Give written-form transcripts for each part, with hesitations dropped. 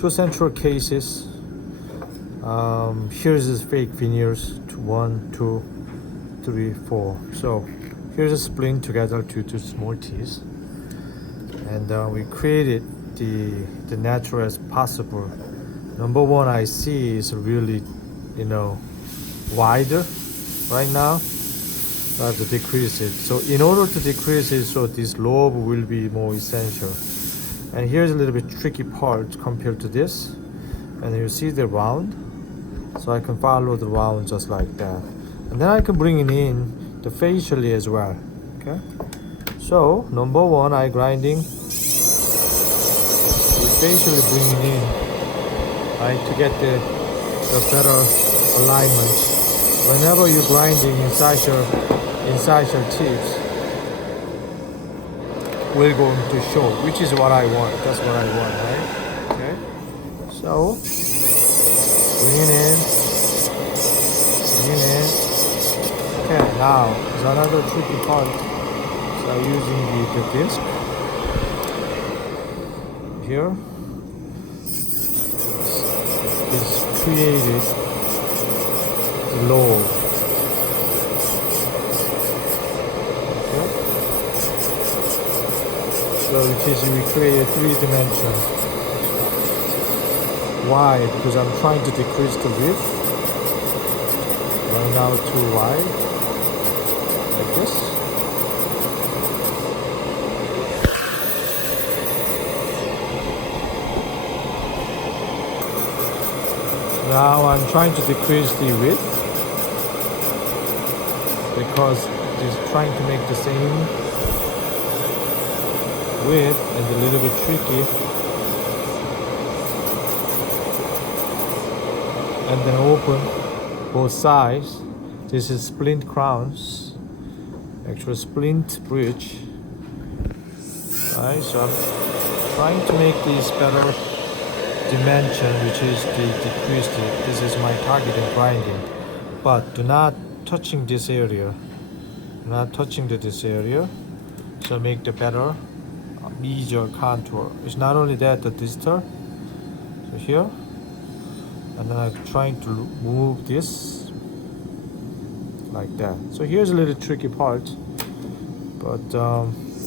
two central cases. Here's the fake veneers. 1, 2, 3, 4. So here's a splint together to two small teeth, and we created the natural as possible. Number one, I see is really, wider right now. So I have to decrease it. So in order to decrease it, so this lobe will be more essential. And here's a little bit tricky part compared to this. And you see the round. So I can follow the round just like that. And then I can bring it in the facially as well. Okay. So number one, eye grinding. We facially bring it in, right, to get the better alignment. Whenever you're grinding inside your teeth, we're going to show, which is what I want. That's what I want, right? Okay. So bring it in. Okay, now is another tricky part. So using the disc here is created the lobe. Okay. So which is we create 3 dimensions. Why? Because I'm trying to decrease the width. Right now too wide, like this. Now I'm trying to decrease the width because it's trying to make the same width and a little bit tricky. And then open both sides. This is splint crowns, actual splint bridge. Right, so I'm trying to make this better dimension, which is the decreased. This is my target in grinding, but do not touching this area. Not touching this area. So make the better, easier contour. It's not only that, the distal. So here. And then I'm trying to move this like that. So here's a little tricky part, but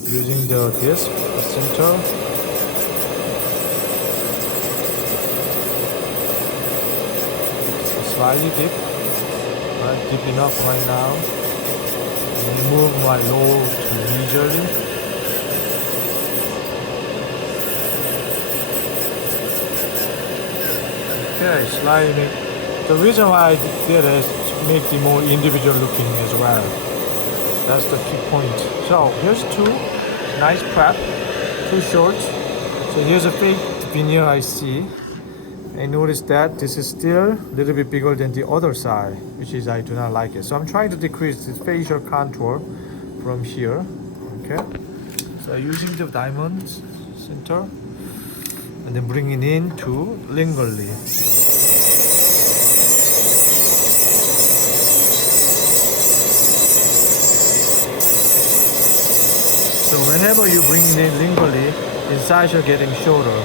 using the disc, the center, slightly deep, right? Deep enough right now. And remove my lobe to leisurely. Okay, slightly. The reason why I did is to make the more individual looking as well. That's the key point. So here's 2 nice prep, 2 shorts. So here's a fake veneer I see. I notice that this is still a little bit bigger than the other side, which is I do not like it. So I'm trying to decrease the facial contour from here. Okay. So using the diamond center. And then bring it in to lingually. So whenever you bring it in lingually, incisor getting shorter,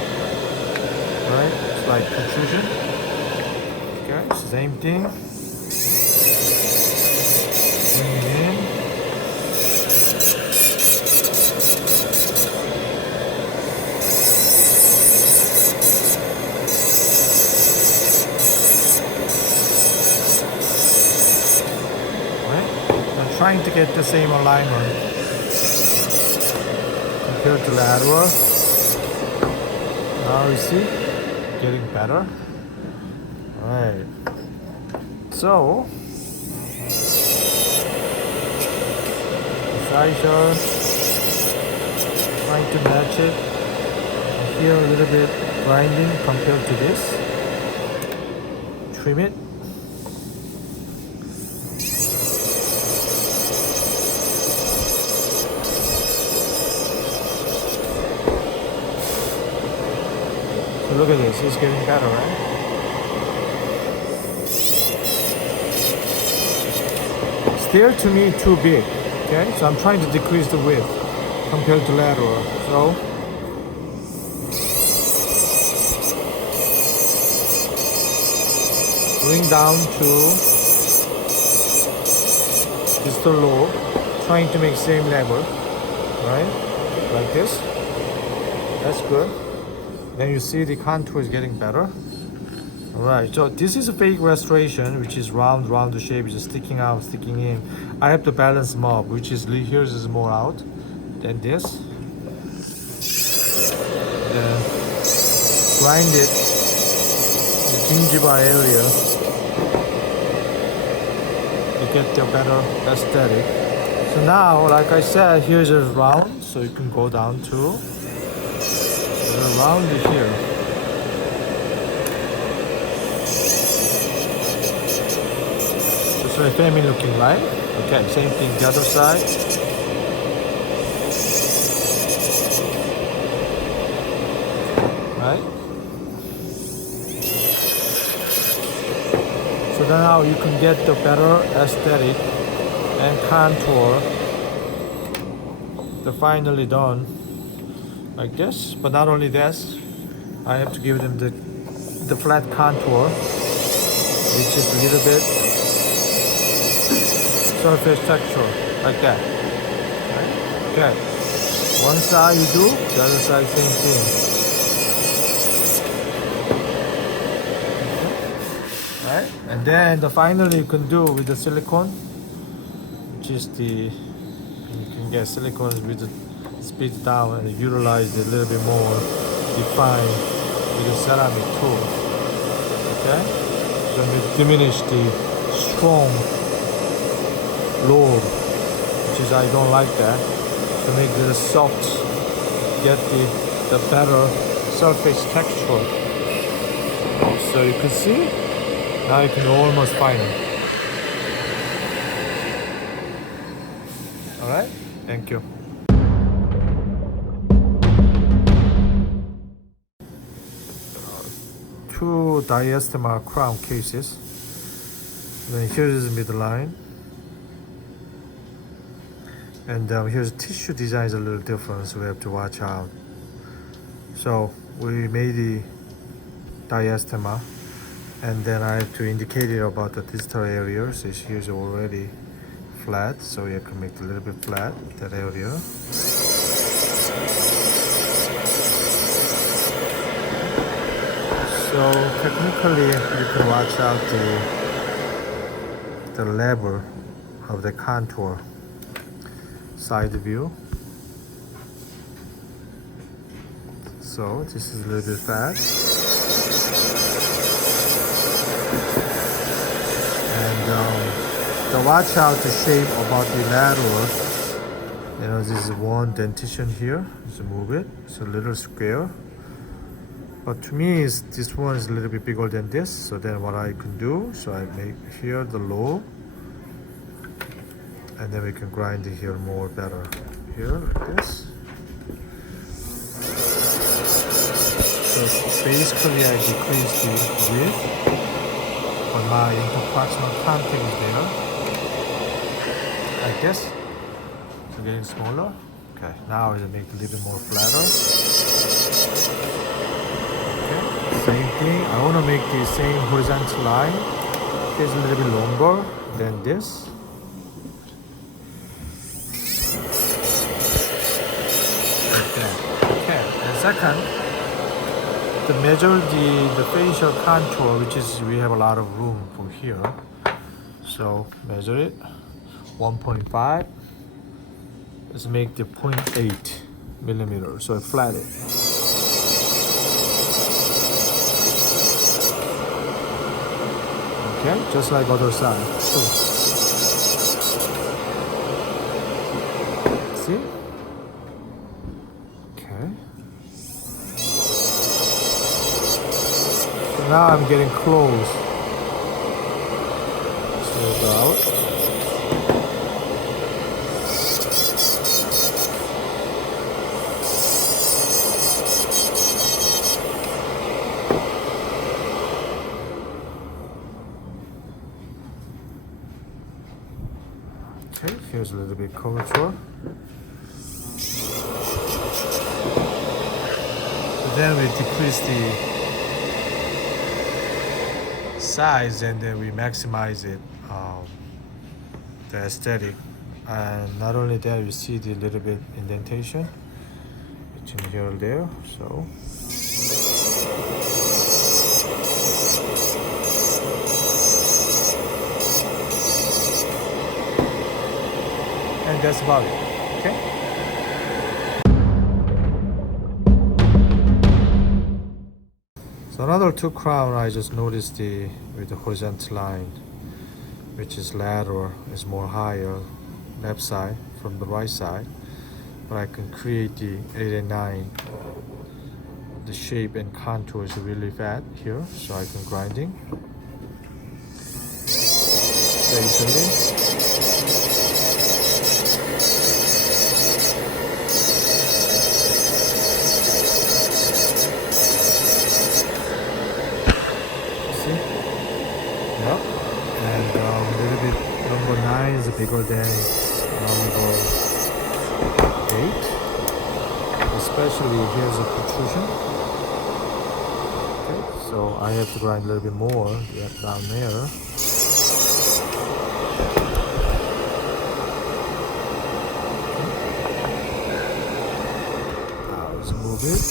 right? It's like protrusion. Okay, same thing. Bring it in. Trying to get the same alignment compared to lateral. Now you see, getting better. Alright. So, incisor, trying to match it. And here a little bit grinding compared to this. Trim it. Look at this, it's getting better, right? Still to me too big, okay? So I'm trying to decrease the width compared to lateral. So bring down to distal lobe, trying to make same level, right? Like this. That's good. Then you see the contour is getting better. Alright, so this is a fake restoration, which is round shape, is sticking out, sticking in. I have to balance them up, which is here's is more out than this. Then grind it, the gingiva area, to get the better aesthetic. So now, like I said, here's a round, so you can go down to the round here. So a family looking right. Okay, same thing the other side. Right? So then now you can get the better aesthetic and contour. They're finally done like this. But not only this, I have to give them the flat contour, which is a little bit surface texture, like that. Right? Okay. One side you do, the other side same thing. Okay. Right? And then the finally you can do with the silicone, which is you can get silicone with the speed down and utilize it a little bit more defined with the ceramic tool. Okay? So we diminish the strong lobe, which is I don't like that, to make it soft, get the better surface texture. So you can see, now you can almost find it. Alright, thank you. Two diastema crown cases. Then here's the midline. And here's tissue design is a little different, so we have to watch out. So we made the diastema, and then I have to indicate it about the distal area. So here's already flat, so you can make it a little bit flat, that area. So technically you can watch out the level of the contour. Side view. So this is a little bit fat. And the watch out the shape about the lateral. You know, this is one dentition here. Just move it. It's a little square. But to me, this one is a little bit bigger than this. So then what I can do, so I make here the lobe. And then we can grind it here more better. Here, like this. So basically I decrease the width, but my interproximal contact is there. Like this. So getting smaller. Okay, now I make it a little bit more flatter. Okay, same thing. I want to make the same horizontal line. It's a little bit longer than this. Second, to measure the facial contour, which is we have a lot of room from here. So measure it, 1.5. Let's make the 0.8 millimeters, so I flat it. Okay, just like other side. So, see? Now I'm getting close. Smooth out. Okay, here's a little bit curvature. So then we decrease the size, and then we maximize it, the aesthetic. And not only that, you see the little bit indentation between here and there. So and that's about it. Okay. So another two crown, I just noticed with the horizontal line, which is lateral, is more higher left side from the right side, but I can create the 8 and 9, the shape and contours really fat here, so I can grinding easily. Yep. And a little bit number 9 is bigger than number 8. Especially here's a protrusion. Okay, so I have to grind a little bit more down there. Okay. Now let's move it.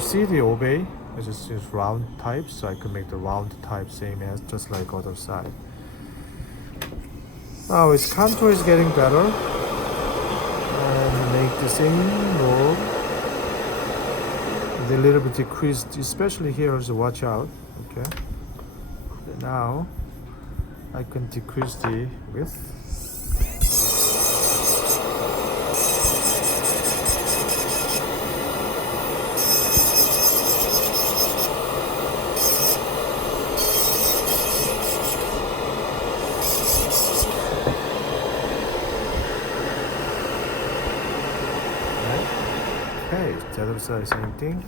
See the obey, it's just round type, so I can make the round type same as just like other side. Now its contour is getting better, and make the same roll. The little bit decreased, especially here, so watch out. Okay. Now I can decrease the width. Okay, the other side, same thing.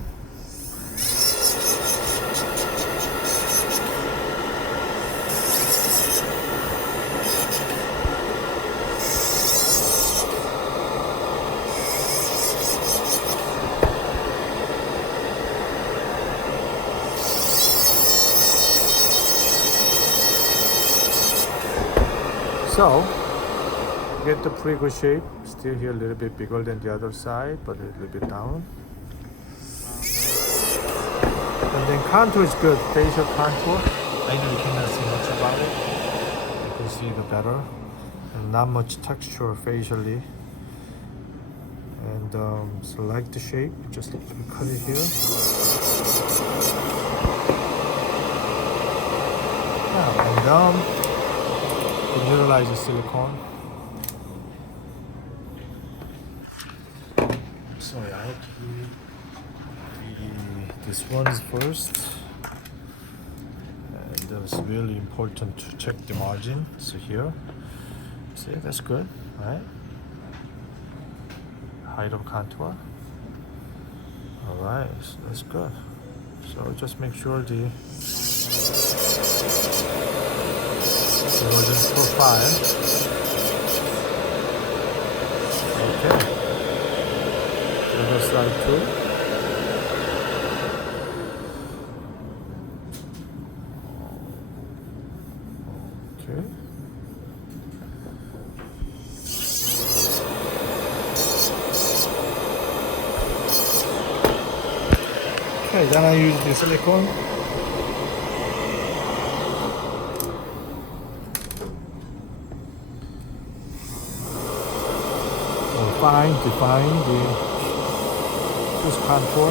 So, get the pretty good shape. Still here a little bit bigger than the other side, but a little bit down. And then contour is good, facial contour. I know you cannot see much about it. You can see the better. And not much texture facially. And select the shape, just cut it here. Yeah, and mineralize the silicone. Sorry, I have to do this one is first. And it's really important to check the margin. So here, see, that's good, right? Height of contour. All right, so that's good. So just make sure the erosion profile. Okay. Other side too. Okay. Okay, then I use the silicone. Define this contour.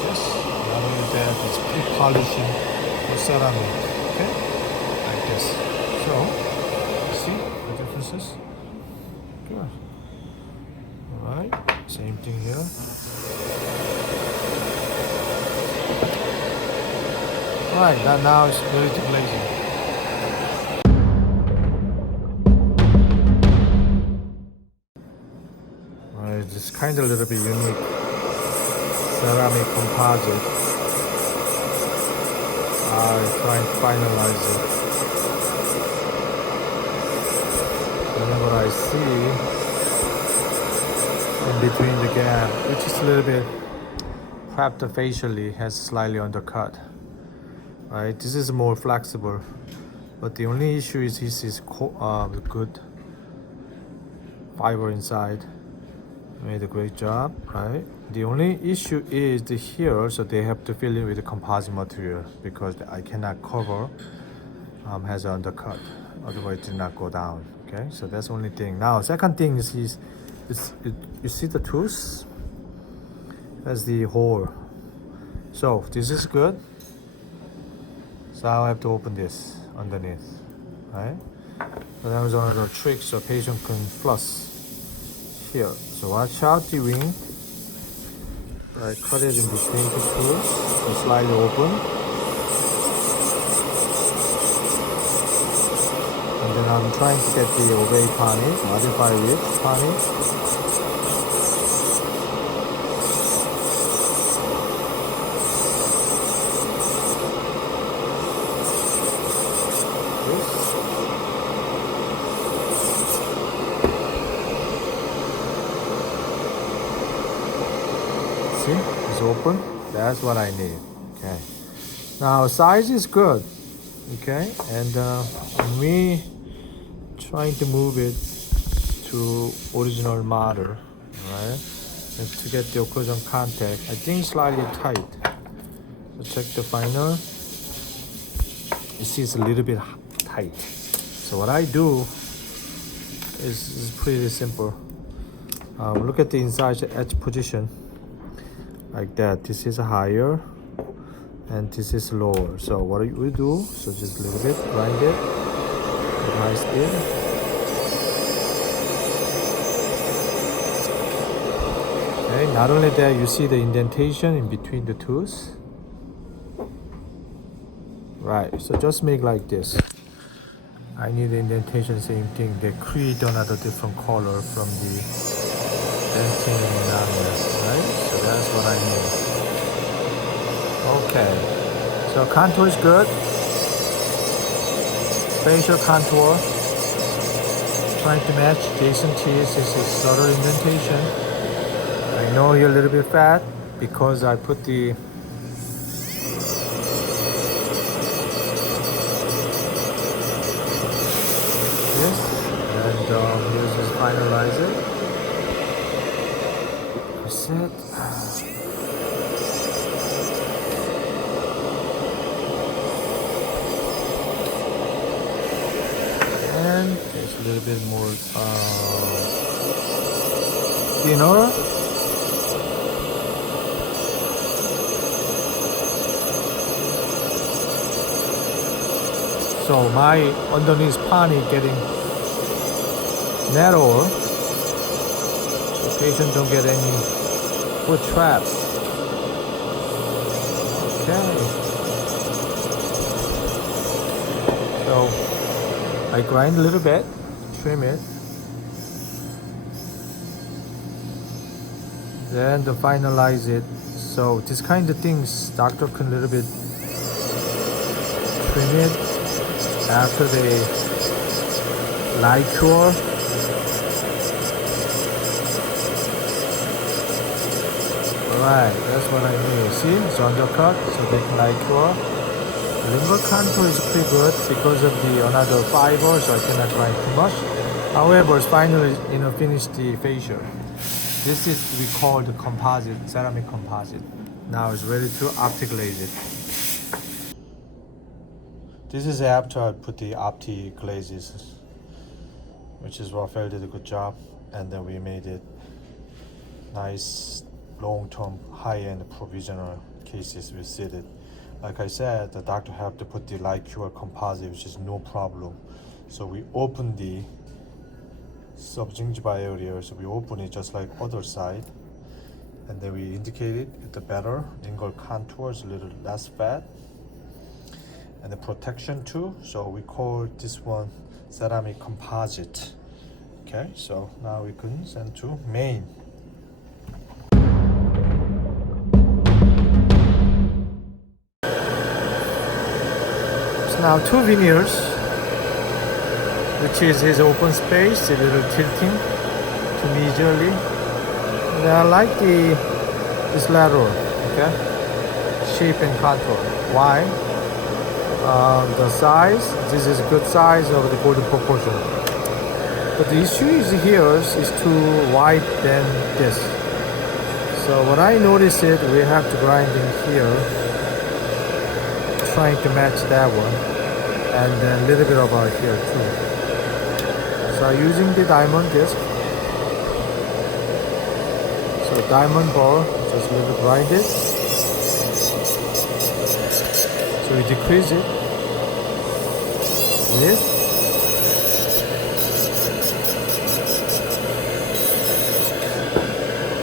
Yes, not only that, it's pre-polishing the ceramic. Okay, like this. So, see the differences? Good. All right, same thing here. All right, now it's ready to glazing. It's kind of a little bit unique ceramic composite. I'm trying to finalize it. whenever I see in between the gap, which is a little bit perhaps facially has slightly undercut. Right, this is more flexible, but the only issue is this is good fiber inside. Made a great job, right? The only issue is the here, so they have to fill in with the composite material because I cannot cover has an undercut, otherwise it did not go down. Okay, so that's the only thing. Now second thing is you see the tooth has the hole, so this is good. So I'll have to open this underneath, right? So that was another trick so patient can floss here. So watch out the wing. Right, cut it in between the tools, so slightly open. And then I'm trying to get the obey pani, modify width pani. See, it's open. That's what I need. Okay. Now size is good. Okay, and me trying to move it to original model, right? And to get the occlusion contact, I think slightly tight. So check the final. You see, it's a little bit tight. So what I do is pretty simple. Look at the inside edge position. Like that. This is higher and this is lower. So what we do, so just a little bit, grind it at high speed. Okay, not only that, you see the indentation in between the tooths. Right, so just make like this. I need the indentation, same thing. They create another different color from the denting enamel, right? So that's what I need. Okay, so contour is good. Facial contour. Trying to match Jason T's. This is subtle indentation. I know you're a little bit fat because I put the this and here's just finalize it. Set. And just a little bit more thinner. So my underneath pani getting narrower, so patient don't get any foot trap. Okay. So I grind a little bit, trim it. Then to finalize it. So this kind of things, doctor can a little bit trim it after they LiCure. Alright, that's what I need. See, it's undercut, so they can LiCure. Lingual contour is pretty good because of the another fiber, so I cannot grind too much. However, finally, finish the facial. This is we call the composite, ceramic composite. Now it's ready to opti-glaze it. This is after I put the opti-glazes, which is Rafael did a good job, and then we made it nice, long-term, high-end provisional cases we seated. Like I said, the doctor had to put the LiCure composite, which is no problem. So we open the subgingival area, so we open it just like other side, and then we indicate it with the better angle contours, a little less fat, and the protection too. So we call this one ceramic composite. Okay, so now we can send to main. Now two veneers. which is his open space, a little tilting to medially. And I like this lateral, okay, shape and contour. Why? The size, this is good size of the golden proportion. But the issue is here is too wide than this. So when I notice it, we have to grind in here, trying to match that one, and then a little bit about here too. So using the diamond disc, so diamond ball, just a little bit grind it. So we decrease it with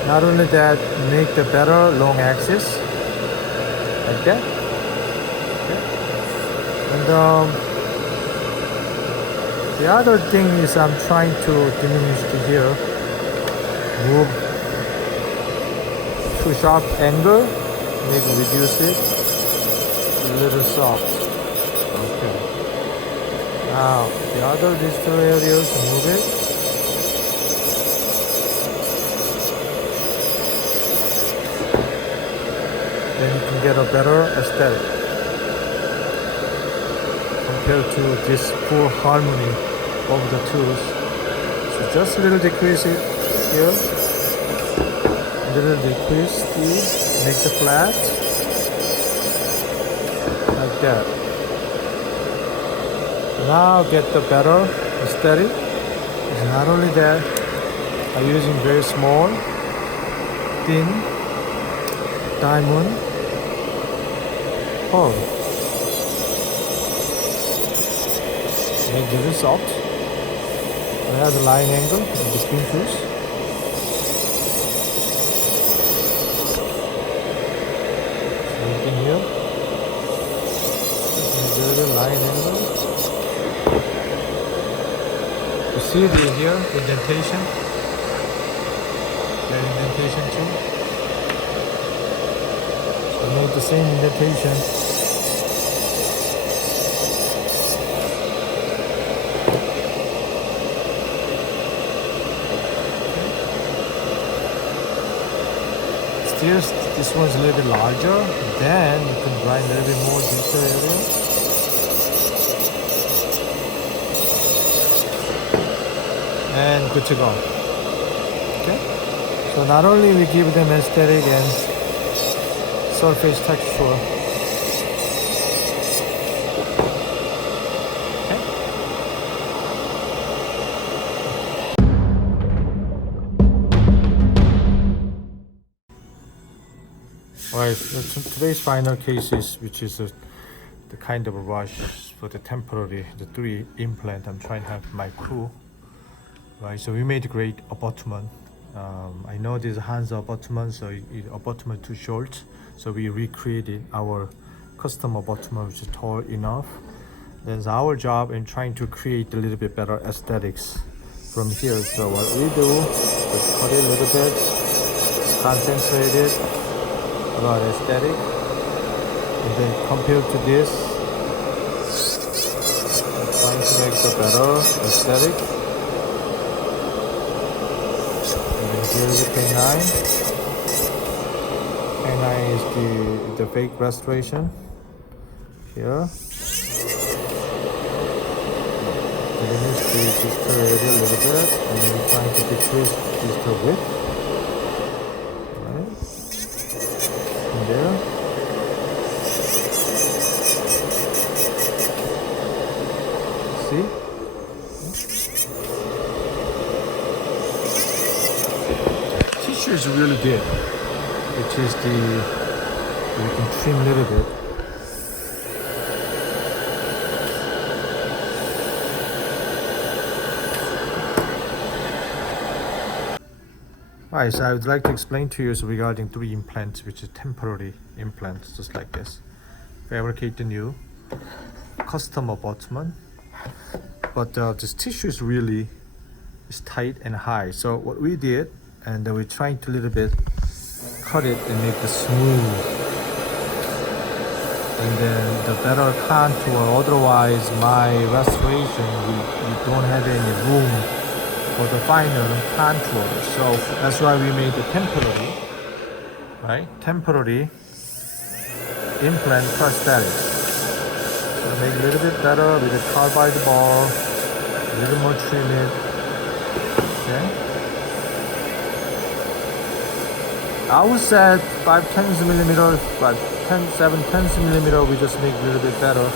not only that, make the better long axis like that. Okay. And the other thing is I'm trying to diminish the here, move to sharp angle, maybe reduce it a little soft. Okay. Now the other digital areas, move it. Then you can get a better aesthetic compared to this poor harmony of the tools. So just a little decrease it here, a little decrease the, make the flat like that. Now get the better aesthetic. It's not only that, I'm using very small, thin diamond hole. Make it very soft. It has a line angle in between tools. So you can hear. There is a line angle. You see the here indentation. The indentation too. So make the same indentation. This one's a little bit larger, then you can grind a little bit more deeper area. And good to go. Okay? So not only we give them aesthetic and surface texture. Alright, so today's final cases, which is the kind of a rush for the temporary, the 3 implant I'm trying to have my crew. Right, so we made a great abutment. I know this hands abutment, so abutment too short. So we recreated our custom abutment, which is tall enough. That's our job in trying to create a little bit better aesthetics from here. So what we do is cut it a little bit, concentrate it about aesthetic, and then compared to this, I'm trying to make the better aesthetic. And then here is the Canine. Canine is the fake restoration. Here, diminish the distal area a little bit, and then trying to decrease distal width. There. See? Tissue is really good, which is you can trim a little bit. Alright, so I would like to explain to you regarding 3 implants, which is temporary implants, just like this. Fabricate the new custom abutment, but this tissue is really tight and high. So what we did, and we're trying to little bit cut it and make it smooth and then the better contour. Otherwise, my restoration, we don't have any room for the final contour. So that's why we made the temporary, right? Temporary implant prosthetics. So make a little bit better with a carbide ball, a little more trim it. Okay. I would say 5/10 millimeter, 7/10 millimeter, we just make a little bit better.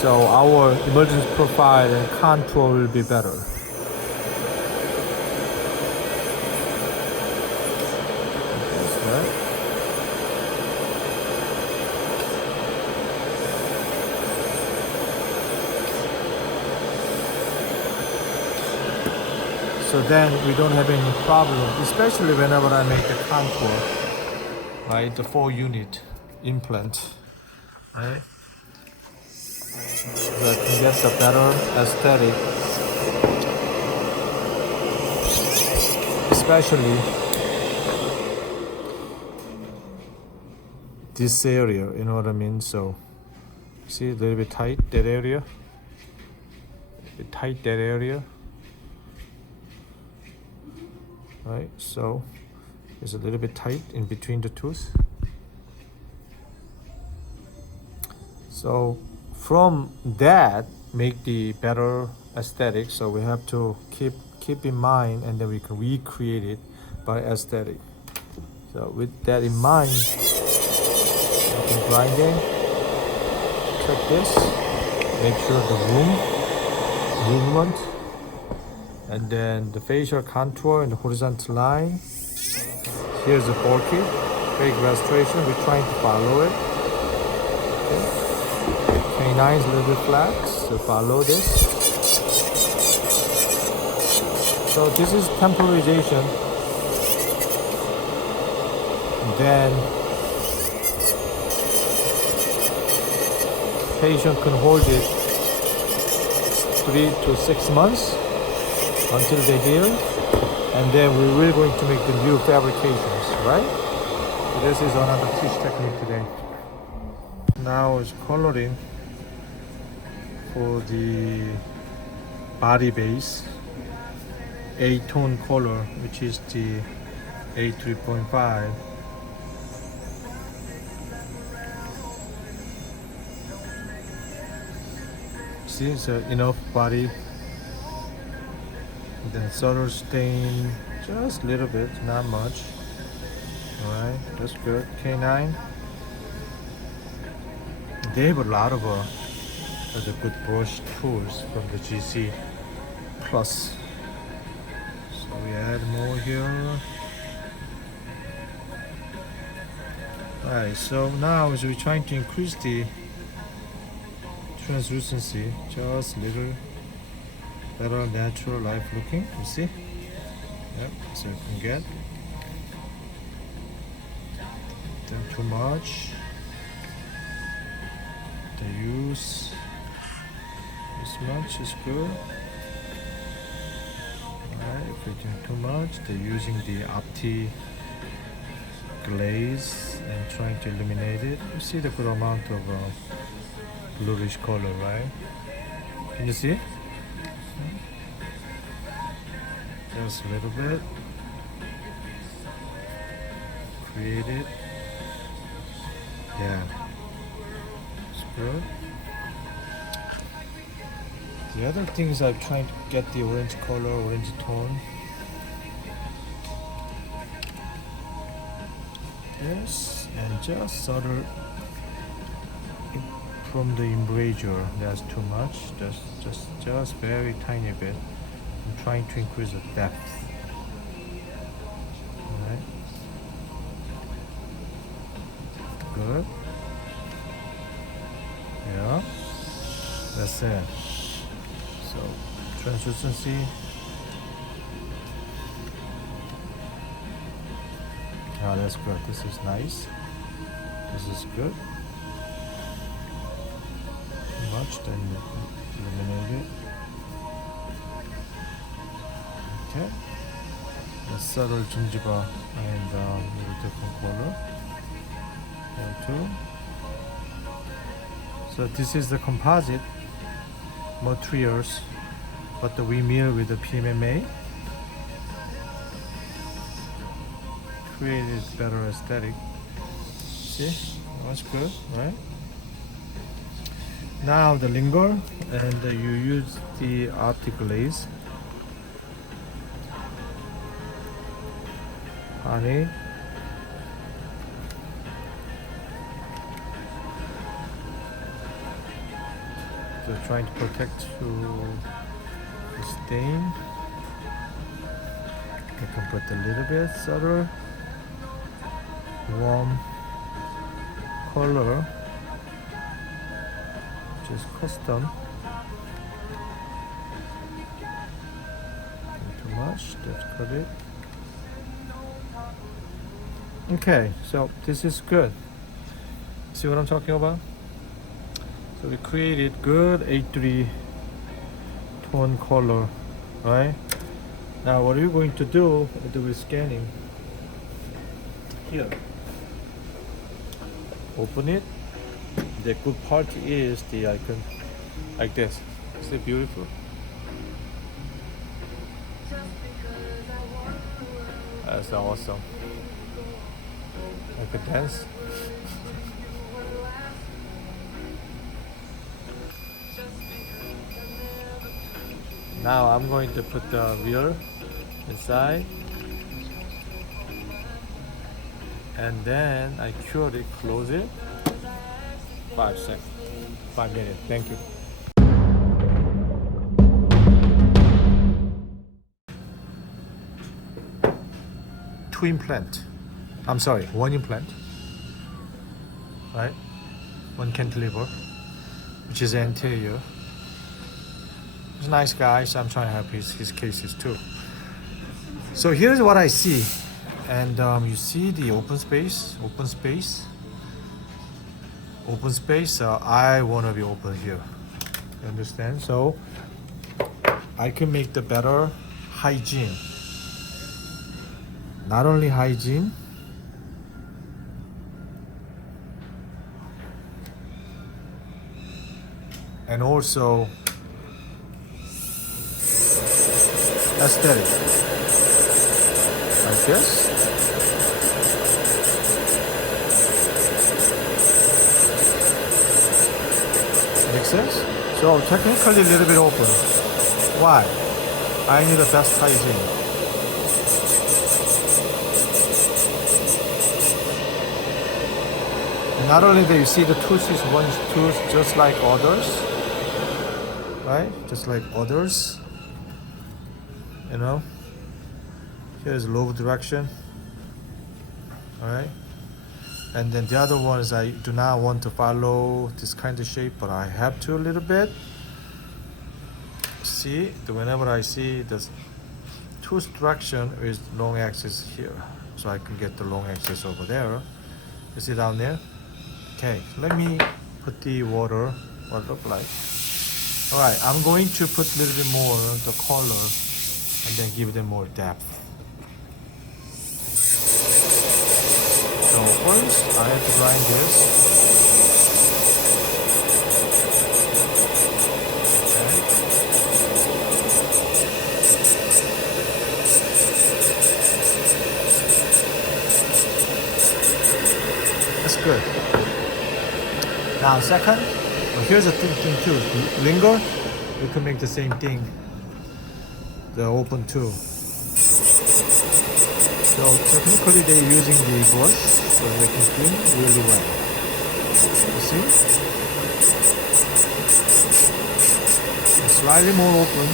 So our emergence profile and contour will be better. That's right. So then we don't have any problem, especially whenever I make the contour, right? The 4-unit implant, right? So I can get the better aesthetic, especially this area, you know what I mean? So see a little bit tight, that area, a bit tight, that area. Right, so it's a little bit tight in between the tooth. So from that, make the better aesthetic. So we have to keep in mind, and then we can recreate it by aesthetic. So with that in mind, I can grinding. Check this. Make sure the movement. And then the facial contour and the horizontal line. Here's the bulky, fake restoration. We're trying to follow it. Okay. Canines a little bit flat, so follow this. So this is temporization. And then patient can hold it 3 to 6 months until they heal, and then we're going to make the new fabrications, right? So this is another teach technique today. Now is coloring for the body base, A-tone color, which is the A3.5. See, so enough body. Then subtle stain, just a little bit, not much. Alright, that's good. Canine. They have a lot of the good brush tools from the GC Plus. So we add more here. Alright, so now as we're trying to increase the translucency, just a little better natural life looking, you see? Yep, so you can get them too much. The use this much is good. Alright, if you're doing too much, they're using the Opti glaze and trying to eliminate it. You see the good amount of bluish color, right? Can you see? Just a little bit. Create it. Yeah. It's good. The other thing is I'm trying to get the orange color, orange tone. Yes, and just subtle from the embrasure. That's too much. Just very tiny bit. I'm trying to increase the depth. Alright. Good. Yeah. That's it. So translucency. Oh, that's good. This is nice. This is good. Too much, then eliminate it. Okay. The subtle gingiva and a little different color. 1, 2. So this is the composite materials, but we mill with the PMMA. Created better aesthetic. See, that's good, right? Now the linger, and you use the optic glaze. Honey. So trying to protect the stain. You can put a little bit subtle warm color, which is custom. Not too much, let's cut it. Okay, so this is good. See what I'm talking about? So we created good A3 tone color, right? Now what are you going to do with scanning? Here. Open it. The good part is the icon like this. Isn't it beautiful? That's awesome. I could dance. Now I'm going to put the wheel inside, and then I cure it, close it. 5 seconds, 5 minutes. Thank you. Two implant. I'm sorry, one implant. Right? One cantilever, which is anterior. He's a nice guy, so I'm trying to help his cases too. So here's what I see, and you see the open space. I want to be open here. You understand? So I can make the better hygiene. Not only hygiene, and also aesthetic. Like this. Make sense? So technically a little bit open. Why? I need the best hygiene. And not only that, you see the tooth is one tooth just like others, right? Just like others. You know, here's lobe direction, all right, and then the other one is I do not want to follow this kind of shape, but I have to a little bit. See, whenever I see this tooth direction is long axis here, so I can get the long axis over there. You see down there? Okay, let me put the water, what it look like. All right, I'm going to put a little bit more the color, and then give them more depth. So first, I have to grind this. Okay. That's good. Now second, well, here's a thing too. Linger, you can make the same thing. The open too. So technically they're using the brush, so they can clean really well. You see? It's slightly more open.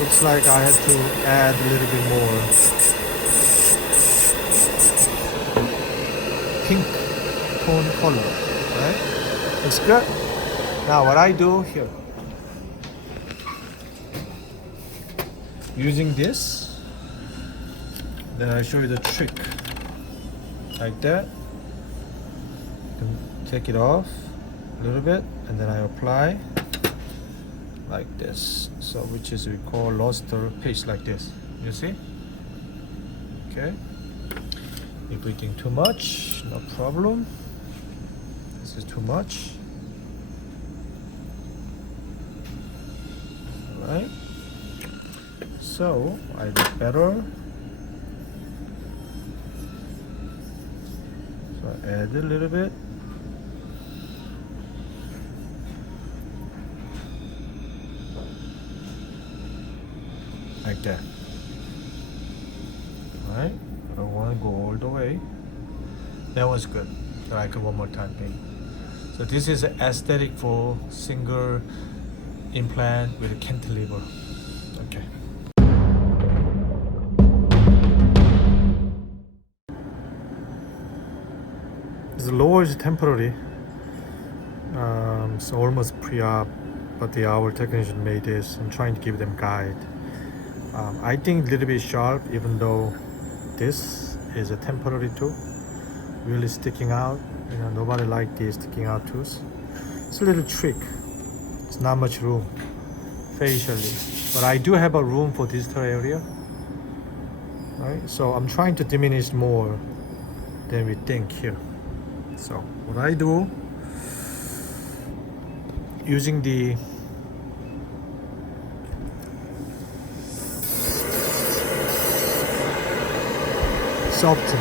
Looks like I had to add a little bit more pink tone color, right? Looks good. Now what I do here, using this, then I show you the trick. Like that. You can take it off a little bit, and then I apply like this. So which is we call luster paste, like this. You see? Okay. If we think too much, no problem. This This is too much. Alright. So I look better. So I add a little bit. Like that. Alright. I don't want to go all the way. That was good. So I can one more time maybe. So this is aesthetic for single implant with a cantilever. Okay. The lower is temporary. So almost pre-op, but our technician made this. I'm trying to give them guide. I think a little bit sharp, even though this is a temporary tooth, really sticking out. You know, nobody like these sticking out tooths. It's a little trick. It's not much room facially, but I do have a room for distal area. Right, so I'm trying to diminish more than we think here. So what I do, using the soften.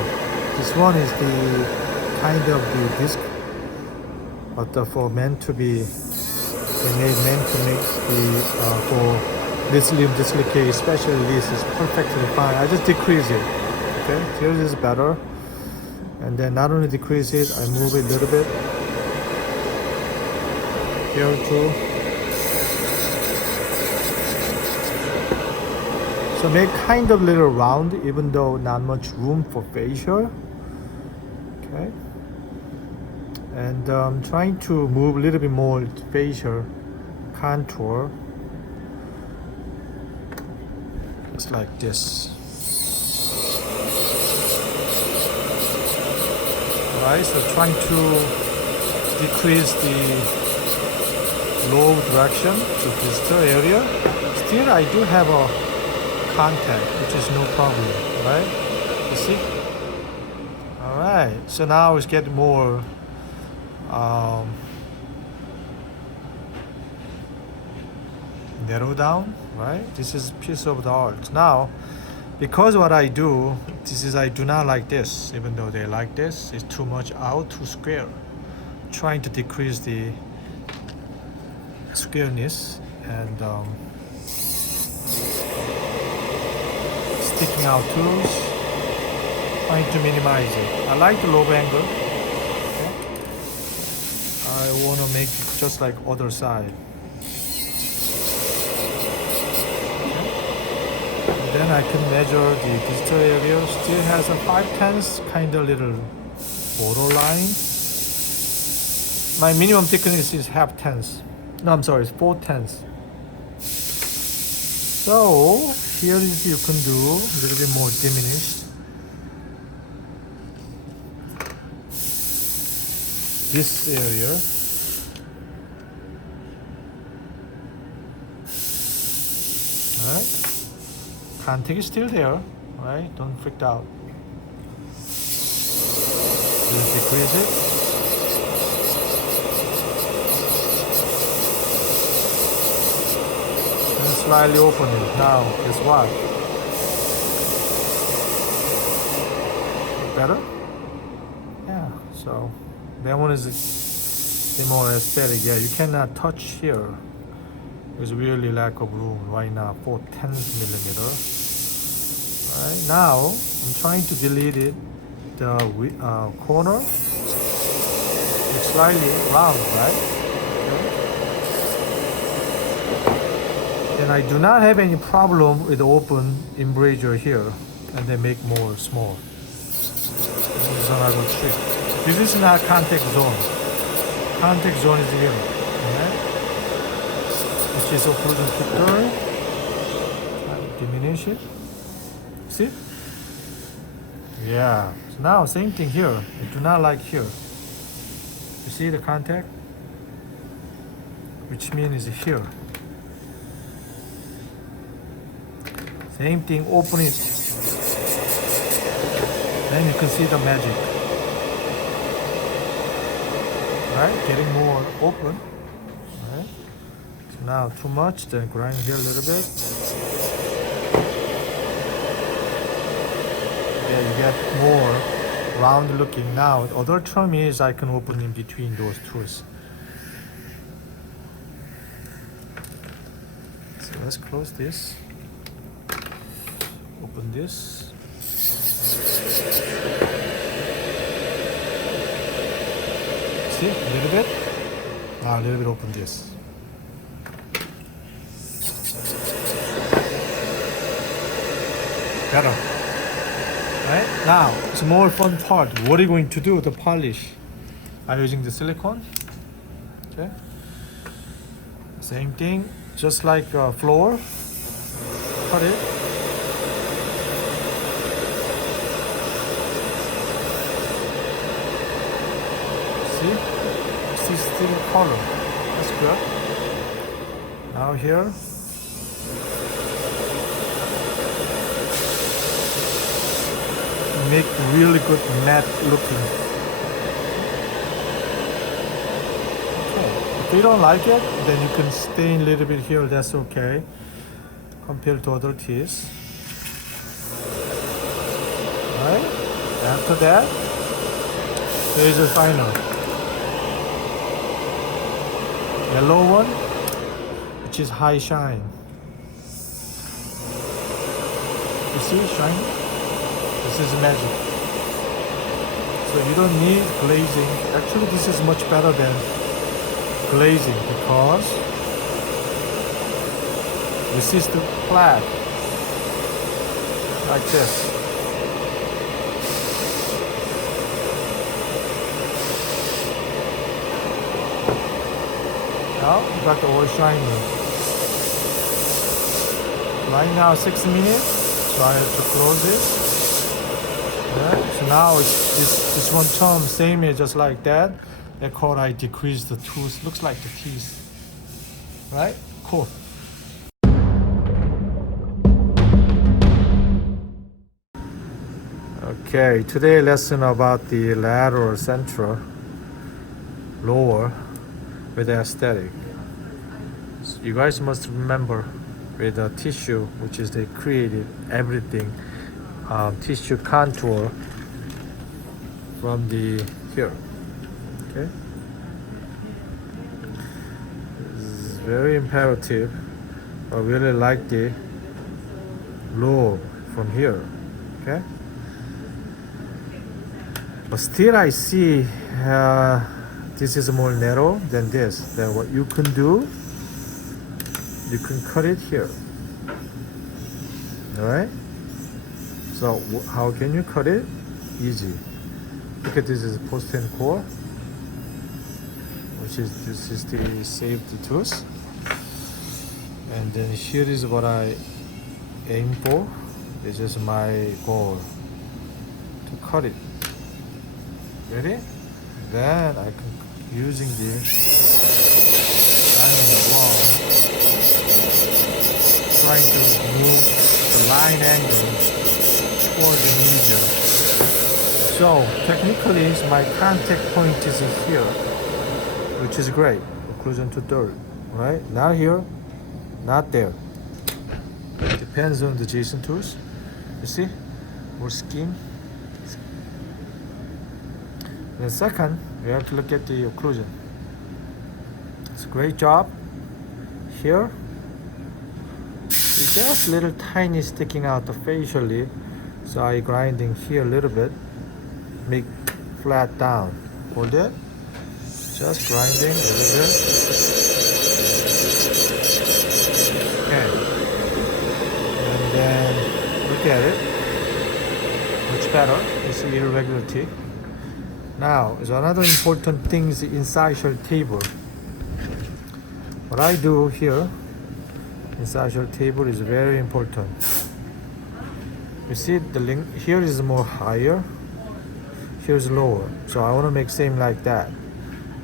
This one is the kind of the disc, but for meant to be, they made meant to make the for this limb dislocate, especially this is perfectly fine. I just decrease it. Okay, here is better, and then not only decrease it, I move it a little bit. Here too. So make kind of little round, even though not much room for facial. Okay. And trying to move a little bit more facial contour. It's like this. Alright, so trying to decrease the low direction to distal area. Still I do have a contact, which is no problem, right? You see? Alright, so now it's getting more narrow down, right? This is piece of the art. Now, because what I do, this is I do not like this, even though they like this. It's too much out, too square. Trying to decrease the squareness and sticking out tools, trying to minimize it. I like the low angle. Okay. I want to make it just like other side. Okay. And then I can measure the distal area. Still has a 5/10 kind of little borderline. My minimum thickness is 0.5. No, I'm sorry, it's 4/10. So here is you can do a little bit more diminished. This area. Alright. Contact is still there. Alright, don't freak out. Just decrease it. Slightly open it. Now, guess what? Better? Yeah, so that one is the more aesthetic. Yeah, you cannot touch here. There's really lack of room right now, 4/10 millimeter. Alright, now I'm trying to delete it. The corner is slightly round, right? And I do not have any problem with the open embrasure here, and they make more small. This is another trick. This is not contact zone. Contact zone is here, right? Which is occlusion factor. Diminish it. See? Yeah. So now same thing here. I do not like here. You see the contact? Which means is here. Same thing, open it. Then you can see the magic. right? Getting more open, right? So now too much, then grind here a little bit. Yeah, you get more round looking. Now, other term is I can open in between those tools. So let's close this. Open this. See, a little bit. Now a little bit open this. Better. Right? Now, it's a more fun part. What are you going to do? The polish. I'm using the silicone. Okay. Same thing, just like floor. Cut it. See still color. That's good. Now here. Make really good matte looking. Okay. If you don't like it, then you can stain a little bit here. That's okay. Compared to other teas. Right. After that, there is a final. Yellow one, which is high shine. You see shine? This is magic. So you don't need glazing. Actually, this is much better than glazing because this is the flat like this. Now you got the oil shiny. Right now 6 minutes, so I have to close this. Yeah. So now it's this one term same as just like that. That called I decrease the tooth. Looks like the teeth. Right? Cool. Okay, today lesson about the lateral, central, lower with the aesthetic. So you guys must remember with the tissue, which is they created everything. Tissue contour from the here. Okay, this is very imperative. I really like the low from here. Okay, but still I see this is more narrow than this. Then what you can do, you can cut it here. All right. So how can you cut it? Easy. Look at this is post and core, which is this is the safety tooth, and then here is what I aim for. This is my goal to cut it. Ready? Then I can using the line on the wall, trying to move the line angle toward the medium. So technically my contact point is here, which is great. Occlusion to dirt, right? Not here, not there. Depends on the Jason tools. You see? More skin. And second, we have to look at the occlusion. It's a great job. Here, it's just little tiny sticking out facially. So I grinding here a little bit, make flat down. Hold it. Just grinding a little bit. Okay. And then look at it. Much better. You see irregularity. Now, is another important thing is the incisal table. What I do here, incisal table is very important. You see the link here is more higher, here is lower. So I want to make same like that.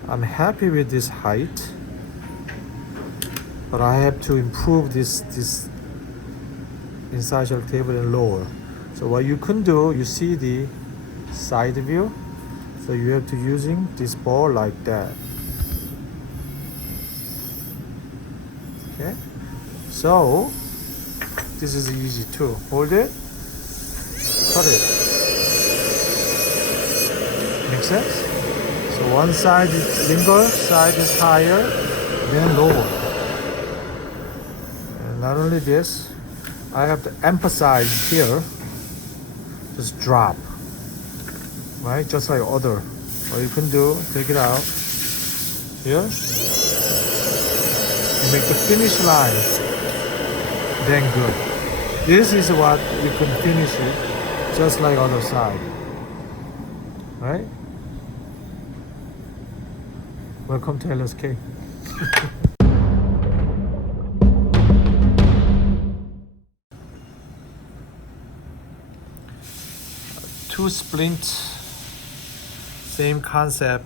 I'm happy with this height, but I have to improve this incisal table and lower. So what you can do, you see the side view. So you have to using this ball like that. Okay, so this is easy too. Hold it, cut it. Make sense? So one side is longer, side is higher, then lower. And not only this, I have to emphasize here, just drop, right? Just like other. What you can do, take it out here. You make the finish line, then good. This is what you can finish it, just like other side, right? Welcome to LSK. Two splints, same concept.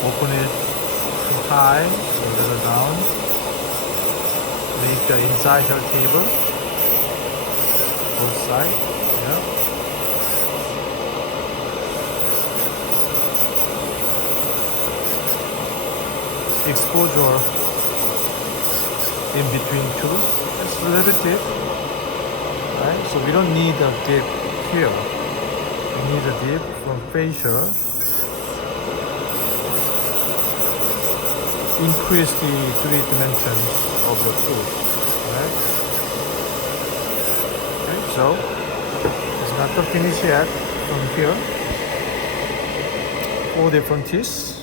Open it too high, a little down. Make the incisor table, both sides. Yeah. Exposure in between tooth. It's a little bit, right? So we don't need a dip here. We need a dip from fascia. Increase the 3 dimensions of the tooth, right? Okay, so it's not the finish yet from here. 4 different teeth.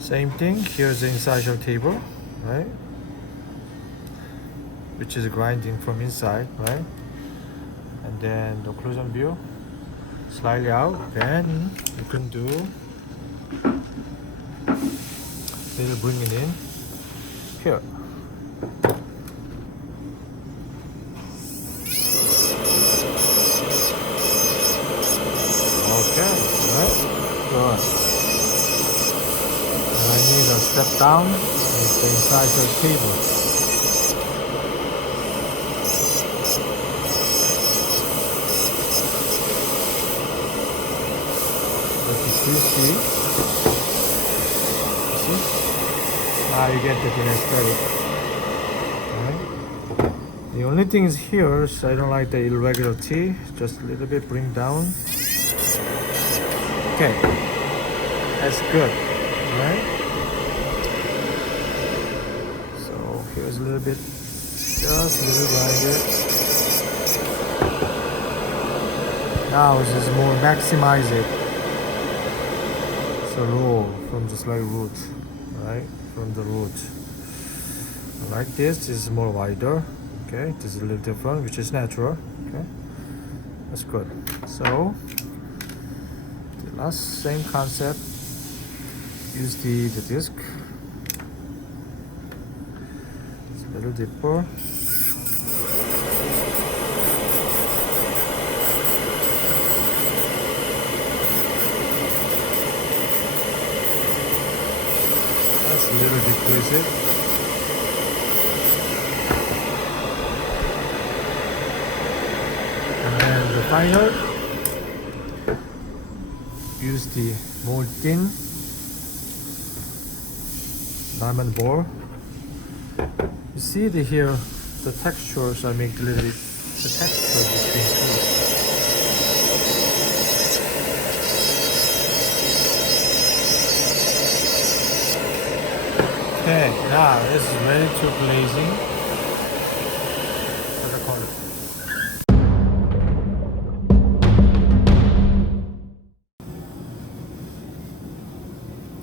Same thing, here's the incisor table, right? Which is grinding from inside, right? And then the occlusion view, slightly out, then you can do little bring it in here. Okay, right? Good. And I need a step down with the incisor table. Let me see. You get the aesthetic. Right? The only thing is here is I don't like the irregular T. Just a little bit bring down. Okay, that's good, right? So here's a little bit, just a little grind it. Now this is more maximize it. So roll from just like root, right? From the root like this is more wider. Okay, this is a little different, which is natural. Okay, that's good. So the last same concept, use the disc. It's a little deeper. A little decrease it. And then the final, use the more thin diamond bore. You see the here, the textures, I make a little bit the texture between two. Okay, now this is ready to glazing.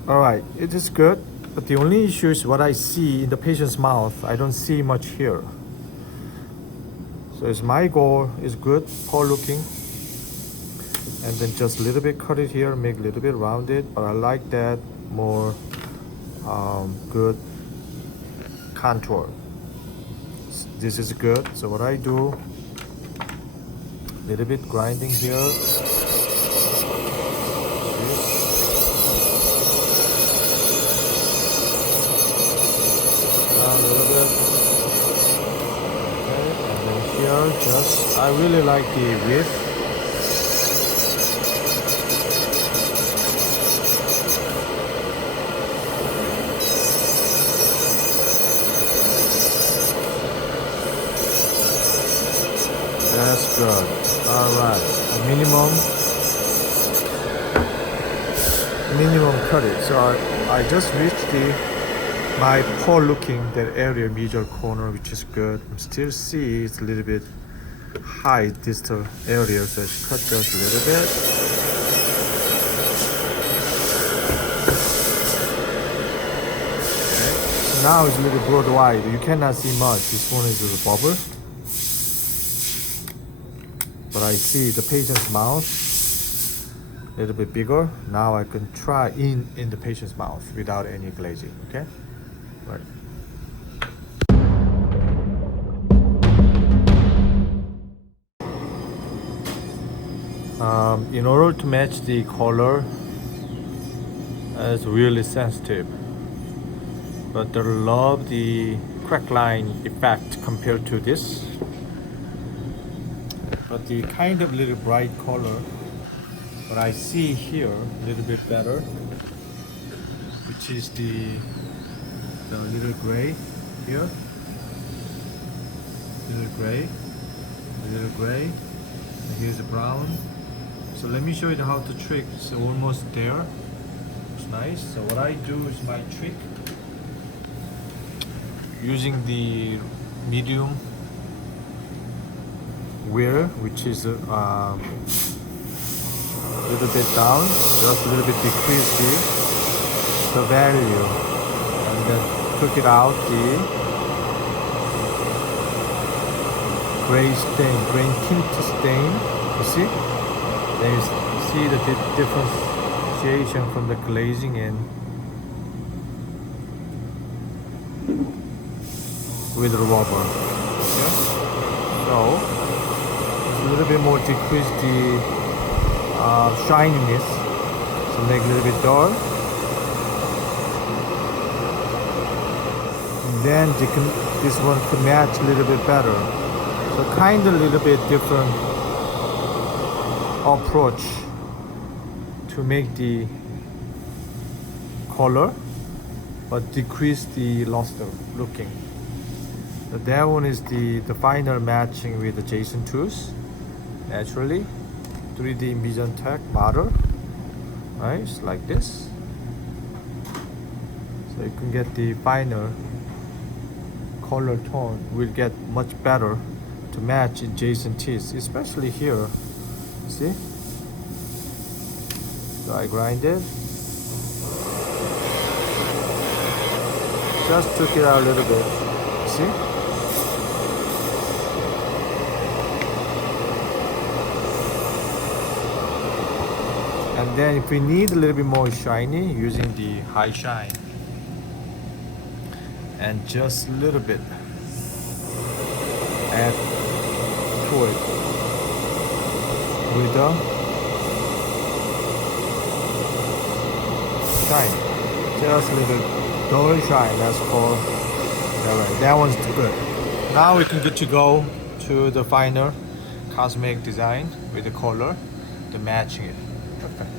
Alright, it is good, but the only issue is what I see in the patient's mouth. I don't see much here. So it's my goal is good, poor looking. And then just a little bit cut it here, make a little bit rounded, but I like that more good contour. This is good. So what I do, little bit grinding here. A little bit. Okay, and then here, just I really like the width. Alright, minimum cut it. So I just reached my paw looking that area medial corner, which is good. I still see it's a little bit high distal area, so I should cut just a little bit. Okay. So now it's a little broad wide. You cannot see much. This one is a bubble. But I see the patient's mouth a little bit bigger. Now I can try in the patient's mouth without any glazing. Okay. Right. In order to match the color, it's really sensitive. But I love the crack line effect compared to this. But the kind of little bright color, what I see here a little bit better, which is the little gray here, little gray, and here's a brown. So let me show you how to trick. It's almost there. It's nice. So what I do is my trick using the medium wear, which is a little bit down, just a little bit decrease the value, and then took it out the gray stain, green tint stain. You see? Then you see the differentiation from the glazing and with the rubber. Okay? So a little bit more decrease the shininess, so make a little bit dull. And then this one could match a little bit better. So kind of a little bit different approach to make the color but decrease the luster looking. So that one is the final matching with the Jason tools. Naturally 3D Vision Tech model, right? It's like this, so you can get the final color tone will get much better to match adjacent teeth, especially here. See? So I grind it, just took it out a little bit. See? And then if we need a little bit more shiny, using the high shine and just a little bit add to it with the shine, just a little dull shine. That's called that one's good. Now we can get to go to the final cosmetic design with the color, the matching it. Okay.